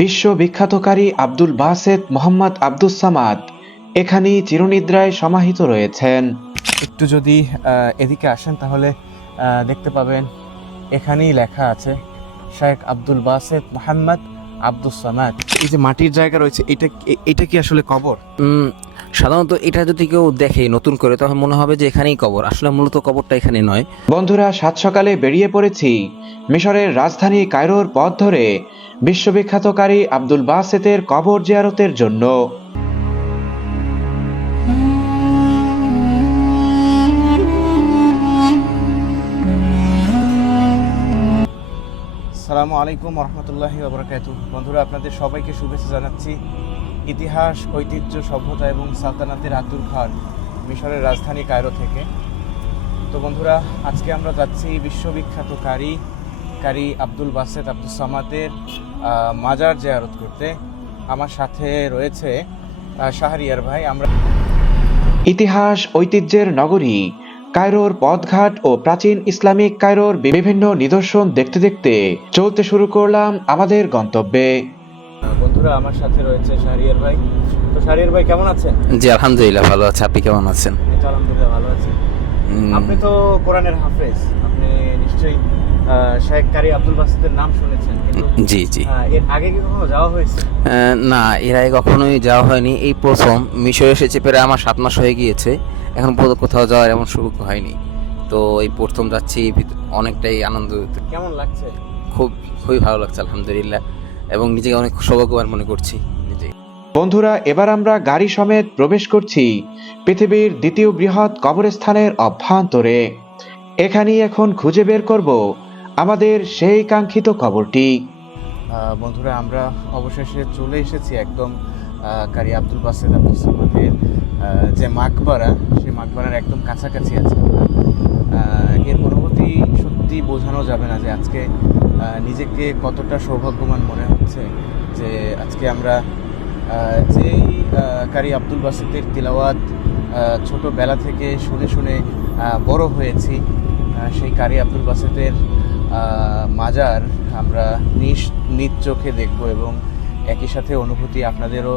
বিশ্ববিখ্যাতকারী আব্দুল বাসেদ মোহাম্মদ আব্দুস সামাদ এখানেই চিরনিদ্রায় সমাহিত রয়েছেন। একটু যদি এদিকে আসেন তাহলে দেখতে পাবেন এখানেই লেখা আছে শেখ আব্দুল বাসেদ মোহাম্মদ আব্দুস সামাদ। এই যে মাটির জায়গা রয়েছে এটা এটা কি আসলে কবর? উম, সাধারণত এটা যদি কেউ দেখে নতুন করে তখন মনে হবে যে এখানেই কবর। আসলে মূলত কবরটা এখানে নয়। বন্ধুরা সাত সকালে বেরিয়ে পড়েছি মিশরের রাজধানী কায়রোর পথ ধরে বিশ্ববিখ্যাতকারী আব্দুল বাসেতের কবর জিয়ারতের জন্য। সালামু আলাইকুম রহমতুল্লাহি বাবরকাত বন্ধুরা আপনাদের সবাইকে শুভেচ্ছা জানাচ্ছি। ইতিহাস, ঐতিহ্য, সভ্যতা এবং সালতানাতের আতুর খান মিশরের রাজধানী কায়রো থেকে। তো বন্ধুরা, আজকে আমরা যাচ্ছি বিশ্ববিখ্যাত কারি কারি আব্দুল বাসেত আব্দুল সামাদের মাজার জিয়ারত করতে। আমার সাথে রয়েছে শাহরিয়ার ভাই, আমরা ইতিহাস, ঐতিহ্যের নগরী, কায়রোর পথঘাট ও প্রাচীন ইসলামিক কায়রোর বিভিন্ন নিদর্শন দেখতে দেখতে চলতে শুরু করলাম আমাদের গন্তব্যে। বন্ধুরা আমার সাথে রয়েছে শাহরিয়ার ভাই। তো শাহরিয়ার ভাই কেমন আছেন? জি আলহামদুলিল্লাহ ভালো আছে। আপনি কেমন আছেন? আলহামদুলিল্লাহ ভালো আছি। আপনি তো কোরআনের হাফেজ। আপনি নিশ্চয়ই শেখ কারি আব্দুল বাসিদের নাম শুনেছেন জি জি। এর আগে কি কখনো যাওয়া হয়েছে? না এর আগে কখনোই যাওয়া হয়নি। এই প্রথম মিশরে এসেছে প্রায় আমার সাত মাস হয়ে গিয়েছে। এখন পর্যন্ত কোথাও যাওয়ার এমন সুযোগ হয়নি। তো এই প্রথম যাচ্ছি অনেকটাই আনন্দ। কেমন লাগছে? খুব খুবই ভালো লাগছে আলহামদুলিল্লাহ। এবং নিজেকে অনেক সৌভাগ্যবান মনে করছি নিজে বন্ধুরা এবার আমরা গাড়ি সমেত প্রবেশ করছি পৃথিবীর দ্বিতীয় বৃহৎ কবরস্থানের অভ্যন্তরে। এখানেই এখন খুঁজে বের করব আমাদের সেই কাঙ্ক্ষিত কবরটি। বন্ধুরা আমরা অবশেষে চলে এসেছি একদম কারি আব্দুল বাসেদ আব্দুল সামাদের যে মাকবারা সেই মাকবারার একদম কাছাকাছি আছে। এর অনুভূতি সত্যি বোঝানো যাবে না যে আজকে নিজেকে কতটা সৌভাগ্যবান মনে হচ্ছে যে আজকে আমরা যেই কারি আব্দুল বাসেদের তিলাওয়াত ছোটোবেলা থেকে শুনে শুনে বড় হয়েছি সেই কারি আব্দুল বাসেদের মাজার আমরা নিজ নিজ চোখে দেখব এবং একই সাথে অনুভূতি আপনাদেরও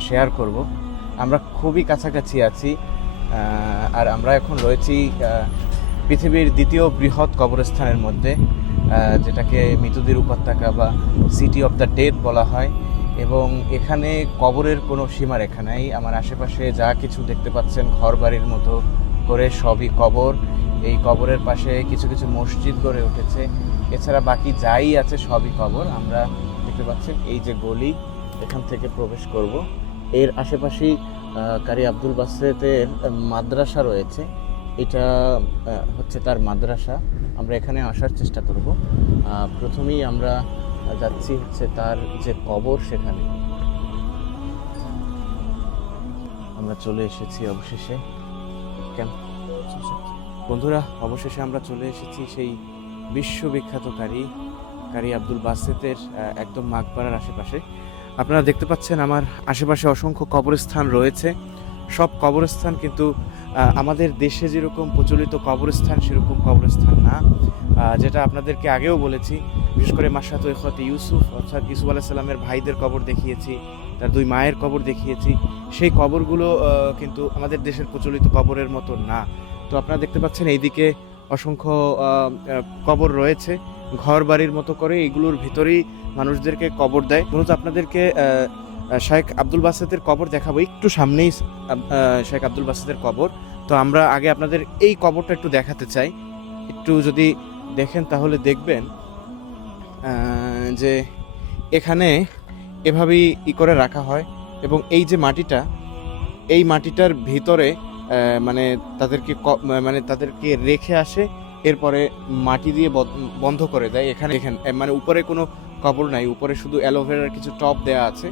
শেয়ার করব। আমরা খুবই কাছাকাছি আছি আর আমরা এখন রয়েছি পৃথিবীর দ্বিতীয় বৃহৎ কবরস্থানের মধ্যে যেটাকে মৃতদের উপত্যকা বা সিটি অফ দ্য ডেথ বলা হয়। এবং এখানে কবরের কোনো সীমারেখা নাই। আমার আশেপাশে যা কিছু দেখতে পাচ্ছেন ঘর বাড়ির মতো করে সবই কবর। এই কবরের পাশে কিছু কিছু মসজিদ গড়ে উঠেছে। এছাড়া বাকি যাই আছে সবই কবর। আমরা দেখতে পাচ্ছেন এই যে গলি, এখান থেকে প্রবেশ করব। এর আশেপাশেই কারি আব্দুল বাসেতের মাদ্রাসা রয়েছে। এটা হচ্ছে তার মাদ্রাসা। আমরা এখানে আসার চেষ্টা করব। প্রথমেই আমরা যাচ্ছি হচ্ছে তার যে কবর সেখানে। আমরা চলে এসেছি অবশেষে। কেন? বন্ধুরা, অবশেষে আমরা চলে এসেছি সেই বিশ্ববিখ্যাত কারি কারি আব্দুল বাসেতের একদম মাগপাড়ার আশেপাশে। আপনারা দেখতে পাচ্ছেন আমার আশেপাশে অসংখ্য কবরস্থান রয়েছে। সব কবরস্থান কিন্তু আমাদের দেশে যেরকম প্রচলিত কবরস্থান, সেরকম কবরস্থান না। যেটা আপনাদেরকে আগেও বলেছি, বিশেষ করে মাসাত ইখত ইউসুফ, অর্থাৎ ইউসুফ আলাহ সাল্লামের ভাইদের কবর দেখিয়েছি, তার দুই মায়ের কবর দেখিয়েছি। সেই কবরগুলো কিন্তু আমাদের দেশের প্রচলিত কবরের মতো না। তো আপনারা দেখতে পাচ্ছেন, এইদিকে অসংখ্য কবর রয়েছে। ঘর বাড়ির মতো করে এগুলোর ভিতরেই মানুষদেরকে কবর দেয়। মূলত আপনাদেরকে শেখ আব্দুল বাসেতের কবর দেখাবো। একটু সামনেই শেখ আব্দুল বাসেতের কবর। তো আমরা আগে আপনাদের এই কবরটা একটু দেখাতে চাই। একটু যদি দেখেন তাহলে দেখবেন যে এখানে এভাবেই ই করে রাখা হয় এবং এই যে মাটিটা, এই মাটিটার ভিতরে মানে তাদেরকে মানে তাদেরকে রেখে আসে, এরপরে মাটি দিয়ে বন্ধ করে দেয়। এখানে এখানে মানে উপরে কোনো কবর নাই, উপরে শুধু অ্যালোভেরার কিছু টপ দেয়া আছে।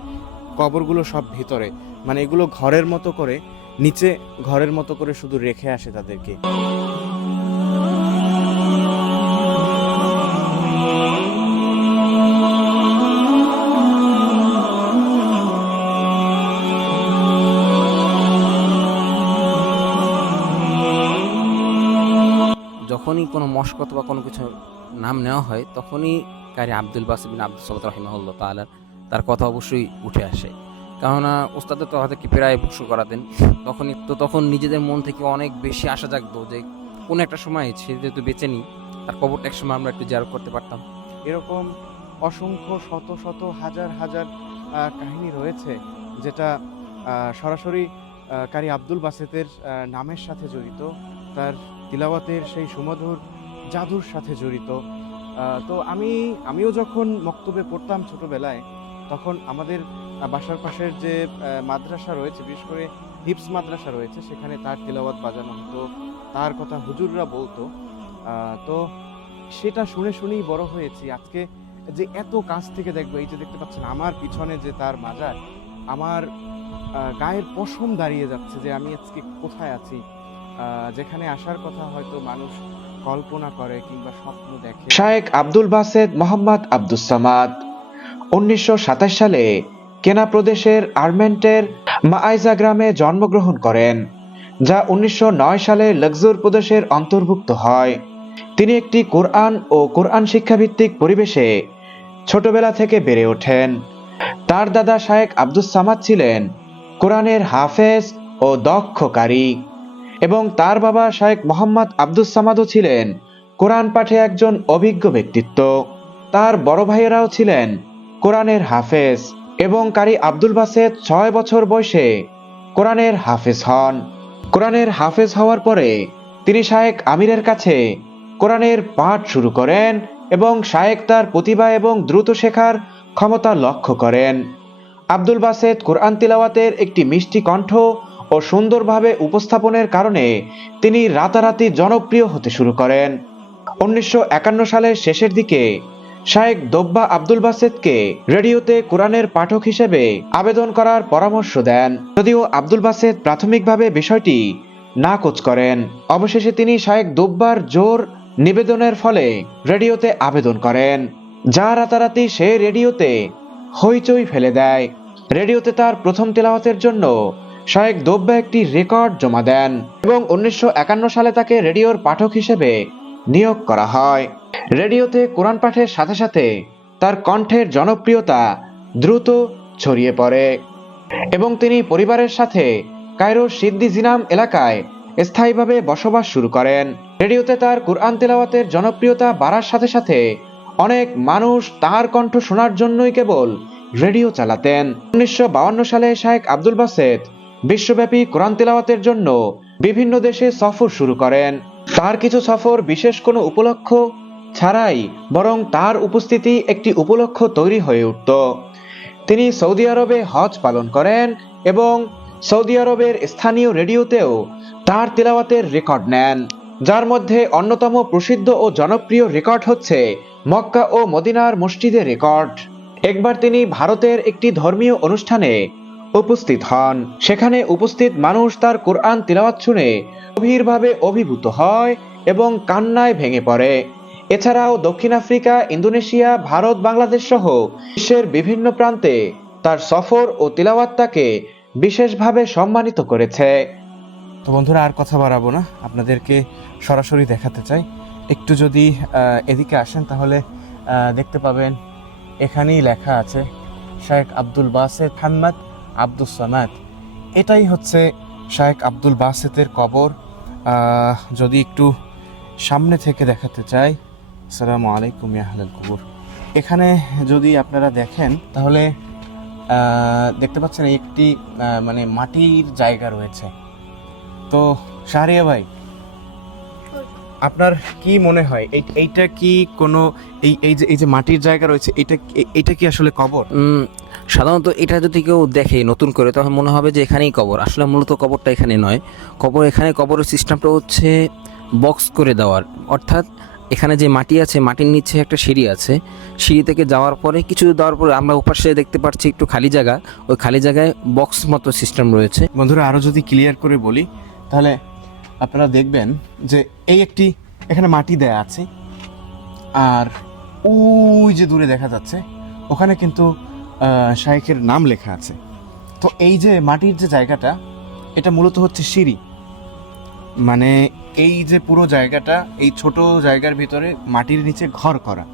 কবরগুলো সব ভিতরে। মানে এগুলো ঘরের মতো করে, নিচে ঘরের মতো করে শুধু রেখে আসে তাদেরকে। যখনই কোনো মশকত বা কোনো কিছু নাম নেওয়া হয়, তখনই কারি আব্দুল বাসিবিন আব্দুল সালাত রহিমাহুল্লাহ তালার তার কথা অবশ্যই উঠে আসে। কেননা ওস্তাদের তো আমাদেরকে প্রায় বুকশো করাতেন। তখনই, তো তখন নিজেদের মন থেকে অনেক বেশি আশা জাগতো যে কোনো একটা সময় সে যেহেতু বেঁচে নিই, তার কবরটা এক সময় আমরা একটু জার করতে পারতাম। এরকম অসংখ্য শত শত, হাজার হাজার কাহিনী রয়েছে যেটা সরাসরি কারি আব্দুল বাসেতের নামের সাথে জড়িত, তার তিলাওয়াতের সেই সুমধুর জাদুর সাথে জড়িত। তো আমি, আমিও যখন মক্তবে পড়তাম ছোটবেলায় তখন আমাদের বাসার পাশের যে মাদ্রাসা রয়েছে, বিশেষ করে হিপস মাদ্রাসা রয়েছে, সেখানে তার তিলাওয়াত বাজানো হতো। তার কথা হুজুররা বলতো। তো সেটা শুনে শুনেই বড় হয়েছি। আজকে যে এত কাছ থেকে দেখব, এই যে দেখতে পাচ্ছেন, আমার পিছনে যে তার মাজার, আমার গায়ের পশম দাঁড়িয়ে যাচ্ছে যে আমি আজকে কোথায় আছি। যেখানে আসার কথা হয়তো মানুষ কল্পনা করে কিংবা স্বপ্ন দেখে। শায়েক আব্দুল বাসেদ মোহাম্মদ আব্দুস সামাদ। উনিশশো সাতাশ সালে কেনা প্রদেশের আর্মেন্টের মাআইজা গ্রামে জন্মগ্রহণ করেন, যা উনিশশো নয় সালে লক্সুর প্রদেশের অন্তর্ভুক্ত হয়। তিনি একটি কোরআন ও কোরআন শিক্ষাভিত্তিক পরিবেশে ছোটবেলা থেকে বেড়ে ওঠেন। তার দাদা শায়েক আব্দুস সামাদ ছিলেন কোরআনের হাফেজ ও দক্ষ কারি এবং তার বাবা শায়েক মোহাম্মদ আব্দুস সামাদও ছিলেন কোরআন পাঠে একজন অভিজ্ঞ ব্যক্তিত্ব। তার বড় ভাইয়েরাও ছিলেন কোরআনের হাফেজ এবং কারি আব্দুল বাসেদ ছয় বছর বয়সে কোরআনের হাফেজ হন। কোরআনের হাফেজ হওয়ার পরে তিনি শায়েক আমিরের কাছে কোরআনের পাঠ শুরু করেন এবং শায়েক তার প্রতিভা এবং দ্রুত শেখার ক্ষমতা লক্ষ্য করেন। আব্দুল বাসেদ কোরআন তিলাওয়াতের একটি মিষ্টি কণ্ঠ ও সুন্দরভাবে উপস্থাপনের কারণে তিনি রাতারাতি জনপ্রিয় হতে শুরু করেন। উনিশশো একান্ন সালের শেষের দিকে শায়েক দব্বা আব্দুল বাসেদকে রেডিওতে কোরআনের পাঠক হিসেবে আবেদন করার পরামর্শ দেন। যদিও আব্দুল বাসেদ প্রাথমিকভাবে বিষয়টি নাকচ করেন। অবশেষে তিনি শায়েক দব্বার জোর নিবেদনের ফলে রেডিওতে আবেদন করেন, যা রাতারাতি সে রেডিওতে হইচই ফেলে দেয়। রেডিওতে তার প্রথম তেলাওয়াতের জন্য শায়েক দব্বা একটি রেকর্ড জমা দেন এবং উনিশশো একান্ন সালে তাকে রেডিওর পাঠক হিসেবে নিয়োগ করা হয়। রেডিওতে কোরআন পাঠের সাথে সাথে তার কণ্ঠের জনপ্রিয়তা দ্রুত ছড়িয়ে পড়ে এবং তিনি পরিবারের সাথে কায়রোর সিদ্দি জিনাম এলাকায় স্থায়ীভাবে বসবাস শুরু করেন। রেডিওতে তার কোরআন তেলাওয়াতের জনপ্রিয়তা বাড়ার সাথে সাথে অনেক মানুষ তার কণ্ঠ শোনার জন্যই কেবল রেডিও চালাতেন। উনিশশো সালে শায়েক আব্দুল বাসেদ বিশ্বব্যাপী কোরআন তেলাওয়াতের জন্য বিভিন্ন দেশে সফর শুরু করেন। তার কিছু সফর বিশেষ কোনো উপলক্ষ ছাড়াই বরং তার উপস্থিতি একটি উপলক্ষ তৈরি হয়ে উঠত। তিনি সৌদি আরবে হজ পালন করেন এবং সৌদি আরবের স্থানীয় রেডিওতেও তার তেলাওয়াতের রেকর্ড নেন, যার মধ্যে অন্যতম প্রসিদ্ধ ও জনপ্রিয় রেকর্ড হচ্ছে মক্কা ও মদিনার মসজিদের রেকর্ড। একবার তিনি ভারতের একটি ধর্মীয় অনুষ্ঠানে উপস্থিত হন। সেখানে উপস্থিত মানুষ তার কোরআন তিলাওয়াত শুনে গভীরভাবে অভিভূত হয় এবং কান্নায় ভেঙে পড়ে। এছাড়াও দক্ষিণ আফ্রিকা, ইন্দোনেশিয়া, ভারত, বাংলাদেশ সহ বিশ্বের বিভিন্ন প্রান্তে তার সফর ও তিলাওয়াত তাকে বিশেষভাবে সম্মানিত করেছে। তো বন্ধুরা, আর কথা বাড়াবো না। আপনাদেরকে সরাসরি দেখাতে চাই। একটু যদি এদিকে আসেন তাহলে দেখতে পাবেন এখানেই লেখা আছে শায়েখ আব্দুল বাসেদ হাম্মদ আব্দুল সামাদ। এটাই হচ্ছে শায়েক আব্দুল বাসেতের কবর। যদি একটু সামনে থেকে দেখাতে চাই, আসসালামু আলাইকুম ইয়াহলাল কবর। এখানে যদি আপনারা দেখেন, তাহলে দেখতে পাচ্ছেন একটি মানে মাটির জায়গা রয়েছে। তো, শাহরিয়া ভাই আপনার কি মনে হয়? এই- এইটা কি কোনো এই এই যে এই যে মাটির জায়গা রয়েছে এটা এইটা কি আসলে কবর? সাধারণত এটা যদি কেউ দেখে নতুন করে তখন মনে হবে যে এখানেই কবর। আসলে মূলত কবরটা এখানে নয়। কবর এখানে কবরের সিস্টেমটা হচ্ছে বক্স করে দেওয়ার। অর্থাৎ এখানে যে মাটি আছে মাটির নিচে একটা সিঁড়ি আছে। সিঁড়ি থেকে যাওয়ার পরে কিছু দেওয়ার পরে আমরা ওপাশে দেখতে পাচ্ছি একটু খালি জায়গা। ওই খালি জায়গায় বক্স মতো সিস্টেম রয়েছে। বন্ধুরা আরও যদি ক্লিয়ার করে বলি তাহলে আপনারা দেখবেন যে এই একটি এখানে মাটি দেয়া আছে, আর ওই যে দূরে দেখা যাচ্ছে, ওখানে কিন্তু শায়েখের নাম লেখা আছে। তো এই যে মাটির যে জায়গাটা, এটা মূলত হচ্ছে সিঁড়ি। মানে এই যে পুরো জায়গাটা, এই ছোট জায়গার ভিতরে মাটির নিচে ঘর করা।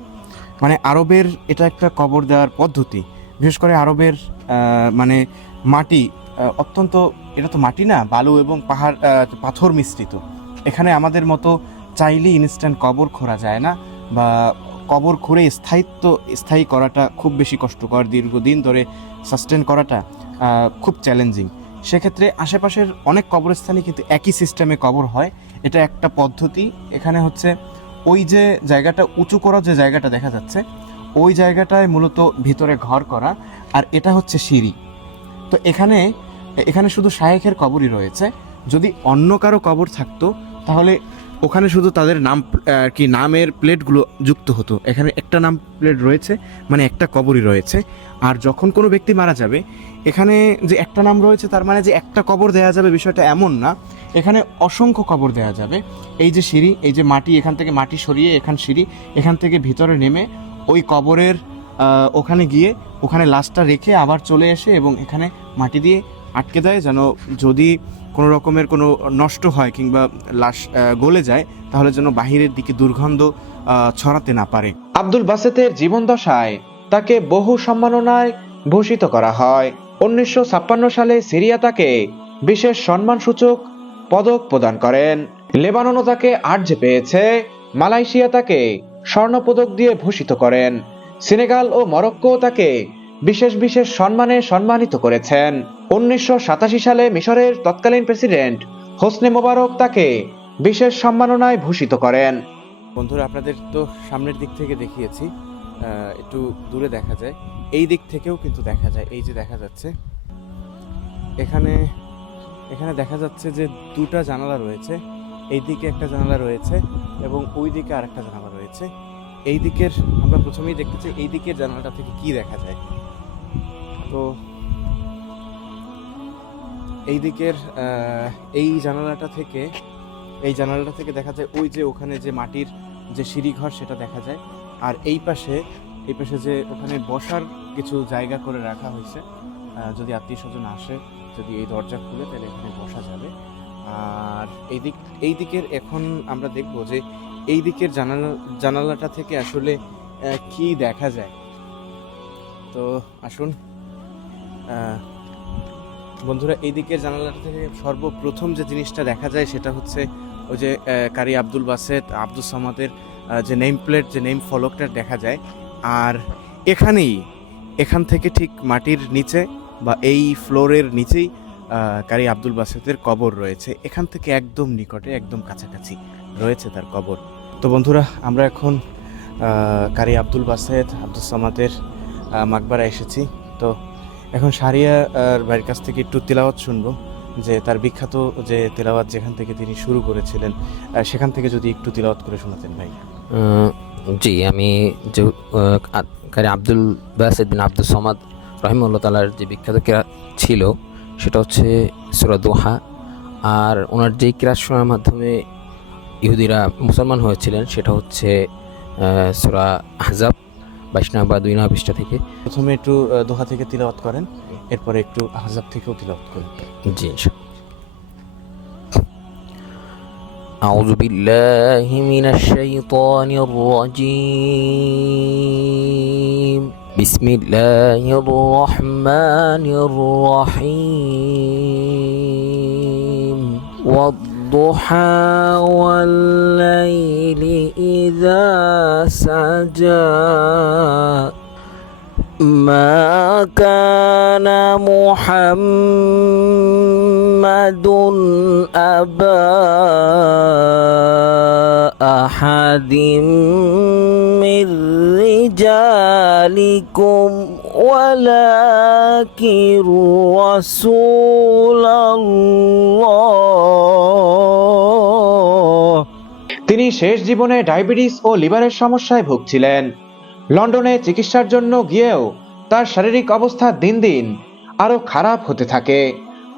মানে আরবের এটা একটা কবর দেওয়ার পদ্ধতি। বিশেষ করে আরবের মানে মাটি অত্যন্ত এটা তো মাটি না, বালু এবং পাহাড় পাথর মিশ্রিত। এখানে আমাদের মতো চাইলেই ইনস্ট্যান্ট কবর খোঁড়া যায় না বা কবর খুঁড়ে স্থায়িত্ব, স্থায়ী করাটা খুব বেশি কষ্টকর দীর্ঘদিন ধরে সাস্টেন করাটা খুব চ্যালেঞ্জিং সেক্ষেত্রে আশেপাশের অনেক কবরস্থানই কিন্তু একই সিস্টেমে কবর হয়। এটা একটা পদ্ধতি। এখানে হচ্ছে ওই যে জায়গাটা, উঁচু করা যে জায়গাটা দেখা যাচ্ছে, ওই জায়গাটায় মূলত ভিতরে ঘর করা। আর এটা হচ্ছে সিঁড়ি। তো এখানে এখানে শুধু শায়েখের কবরই রয়েছে। যদি অন্য কারও কবর থাকতো, তাহলে ওখানে শুধু তাদের নাম আর কি নামের প্লেটগুলো যুক্ত হতো। এখানে একটা নাম প্লেট রয়েছে মানে একটা কবরই রয়েছে। আর যখন কোনো ব্যক্তি মারা যাবে, এখানে যে একটা নাম রয়েছে, তার মানে যে একটা কবর দেয়া যাবে বিষয়টা এমন না। এখানে অসংখ্য কবর দেয়া যাবে। এই যে সিঁড়ি, এই যে মাটি, এখান থেকে মাটি সরিয়ে এখান সিঁড়ি, এখান থেকে ভিতরে নেমে ওই কবরের ওখানে গিয়ে, ওখানে লাশটা রেখে আবার চলে এসে এবং এখানে মাটি দিয়ে আটকে দেয়, যেন যদি কোনো রকমের কোনো নষ্ট হয় কিংবা লাশ গলে যায়, তাহলে যেন বাহিরের দিকে দুর্গন্ধ ছড়াতে না পারে। আব্দুল বাসেতের জীবনদশায় তাকে বহু সম্মাননায় ভূষিত করা হয়। উনিশশো ছাপ্পান্ন সালে সিরিয়া তাকে বিশেষ সম্মানসূচক পদক প্রদান করেন। লেবাননও তাকে আর্জে পেয়েছে। মালয়েশিয়া তাকে স্বর্ণপদক দিয়ে ভূষিত করেন। সেনেগাল ও মরক্কো তাকে বিশেষ বিশেষ সম্মানে সম্মানিত করেছেন। উনিশশো সাতাশি সালে মিশরের তৎকালীন প্রেসিডেন্ট হোসনে মোবারক তাকে বিশেষ সম্মাননায় ভূষিত করেন। বন্ধুরা, আপনাদের তো সামনের দিক থেকে দেখিয়েছি একটু দূরে দেখা যায়। এই দিক থেকেও কিন্তু দেখা যায়, এই যে দেখা যাচ্ছে, এখানে এখানে দেখা যাচ্ছে যে দুটা জানালা রয়েছে, এই দিকে একটা জানালা রয়েছে এবং ওই দিকে আরেকটা জানালা রয়েছে। এই দিকের, আমরা প্রথমেই দেখতেছি এই দিকের জানালাটা থেকে কি দেখা যায়? তো এই দিকের এই জানালাটা থেকে, এই জানালাটা থেকে দেখা যায় ওই যে ওখানে যে মাটির যে সিঁড়িঘর সেটা দেখা যায়। আর এই পাশে এই পাশে যে ওখানে বসার কিছু জায়গা করে রাখা হয়েছে যদি আত্মীয় স্বজন আসে, যদি এই দরজা খুলে তাহলে এখানে বসা যাবে। আর এই দিক, এই দিকের এখন আমরা দেখব যে এই দিকের জানালা, জানালাটা থেকে আসলে কি দেখা যায়। তো আসুন বন্ধুরা এই দিকের জানালাটা থেকে সর্বপ্রথম যে জিনিসটা দেখা যায় সেটা হচ্ছে ওই যে কারি আব্দুল বাসেদ, আব্দুল সামাদের যে নেম প্লেট যে নেম ফলকটা দেখা যায়। আর এখানেই, এখান থেকে ঠিক মাটির নিচে বা এই ফ্লোরের নিচেই কারি আব্দুল বাসেদের কবর রয়েছে। এখান থেকে একদম নিকটে, একদম কাছাকাছি রয়েছে তার কবর। তো বন্ধুরা, আমরা এখন কারি আব্দুল বাসেদ, আব্দুল সামাদের মাকবারা এসেছি। তো এখন সারিয়া আর ভাইয়ের কাছ থেকে একটু তেলাওয়াত শুনব, যে তার বিখ্যাত যে তেলাওয়াত যেখান থেকে তিনি শুরু করেছিলেন সেখান থেকে যদি একটু তেলাওয়াত করে শোনাতেন ভাই। জি, আমি যে কারি আব্দুল বাসেদ বিন আব্দুল সমাদ রহিমুল্লাহ তালার যে বিখ্যাত ক্রীড়া ছিল, সেটা হচ্ছে সুরা দোহা। আর ওনার যেই ক্রীড়া শোনার মাধ্যমে ইহুদিরা মুসলমান হয়েছিলেন, সেটা হচ্ছে সুরা আহজাব। বাইশ নম্বর দুই নম্বর পৃষ্ঠা থেকে প্রথমে একটু আহ, দোহা থেকে তিলাওয়াত করেন এরপরে একটু আহজাব থেকেও তিলাওয়াত করেন জি ইনশাআল্লাহ। أعوذ بالله من الشيطان الرجيم بسم الله الرحمن الرحيم والضحى والليل إذا سجى. ما كان محمد أبا أحد من رجالكم. ولكن رسول الله তিনি শেষ জীবনে ডায়াবেটিস ও লিভারের সমস্যায় ভুগছিলেন লন্ডনে চিকিৎসার জন্য গিয়েও তার শারীরিক অবস্থা দিন দিন আরো খারাপ হতে থাকে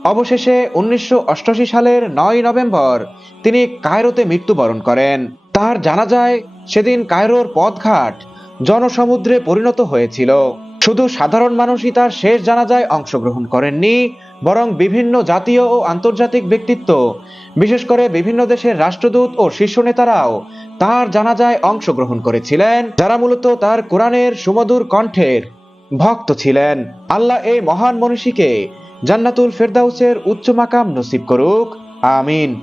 অবশেষে উনিশশো সালের নয় নভেম্বর তিনি কায়রোতে মৃত্যুবরণ করেন তার জানা যায় সেদিন কায়রোর পথঘাট জনসমুদ্রে পরিণত হয়েছিল শুধু সাধারণ মানুষই তার শেষ জানাজায় অংশগ্রহণ করেননি, বরং বিভিন্ন জাতীয় ও আন্তর্জাতিক ব্যক্তিত্ব, বিশেষ করে বিভিন্ন দেশের রাষ্ট্রদূত ও শীর্ষ নেতারাও তার জানাজায় অংশগ্রহণ করেছিলেন, যারা মূলত তার কোরআনের সুমধুর কণ্ঠের ভক্ত ছিলেন। আল্লাহ এই মহান মনীষীকে জান্নাতুল ফেরদাউসের উচ্চ মাকাম নসিব করুক, আমিন।